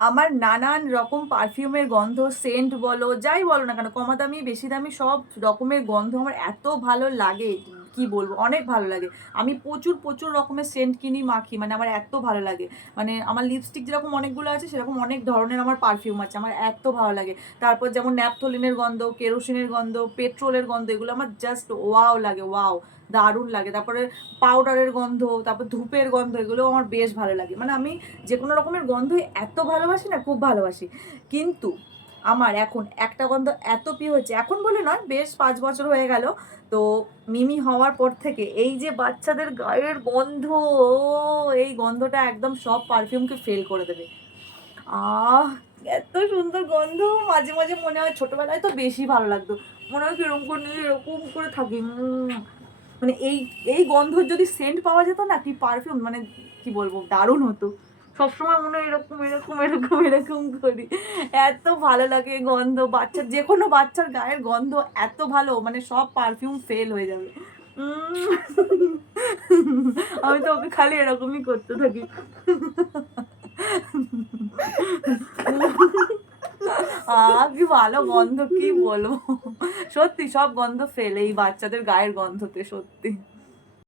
আমার নানান রকম পারফিউমের গন্ধ, সেন্ট বলো, যাই বলো না কেন, কমা দামি, বেশি দামি সব রকমের গন্ধ আমার এত ভালো লাগে, কি বলবো, অনেক ভালো লাগে। আমি প্রচুর প্রচুর রকমের সেন্ট কিনি, মাখি, মানে আমার এত ভালো লাগে। মানে আমার লিপস্টিক যেরকম অনেকগুলো আছে, সেরকম অনেক ধরনের আমার পারফিউম আছে, আমার এত ভালো লাগে। তারপর যেমন ন্যাপথলিনের গন্ধ, কেরোসিনের গন্ধ, পেট্রোলের গন্ধ, এগুলো আমার জাস্ট ওয়াও লাগে, ওয়াও, দারুণ লাগে। তারপরে পাউডারের গন্ধ, তারপর ধূপের গন্ধ, এগুলোও আমার বেশ ভালো লাগে। মানে আমি যে কোনো রকমের গন্ধই এত ভালোবাসি না, খুব ভালোবাসি। কিন্তু আমার এখন একটা গন্ধ এত প্রিয় হয়েছে, এখন বলে নয়, বেশ 5 বছর হয়ে গেল। তো মিমি হওয়ার পর থেকে এই যে বাচ্চাদের গায়ের গন্ধ, এই গন্ধটা একদম সব পারফিউমকে ফেল করে দেবে। আহ, এত সুন্দর গন্ধ, মাঝে মাঝে মনে হয় ছোটবেলায় তো বেশি ভালো লাগতো, মনে হয় এরকম করে নিয়ে এরকম করে থাকি। মানে এই এই গন্ধর যদি সেন্ট পাওয়া যেত না, কি পারফিউম, মানে কি বলবো, দারুণ হতো। সবসময় মনে হয় এরকম এরকম এরকম এরকম করি, এত ভালো লাগে গন্ধ। বাচ্চার যে কোনো বাচ্চার গায়ের গন্ধ এত ভালো, মানে সব পারফিউম ফেল হয়ে যাবে। আমি তো ওকে খালি এরকমই করতে থাকি। কি ভালো গন্ধ, কি বলবো। সত্যি সব গন্ধ ফেলে এই বাচ্চাদের গায়ের গন্ধতে, সত্যি।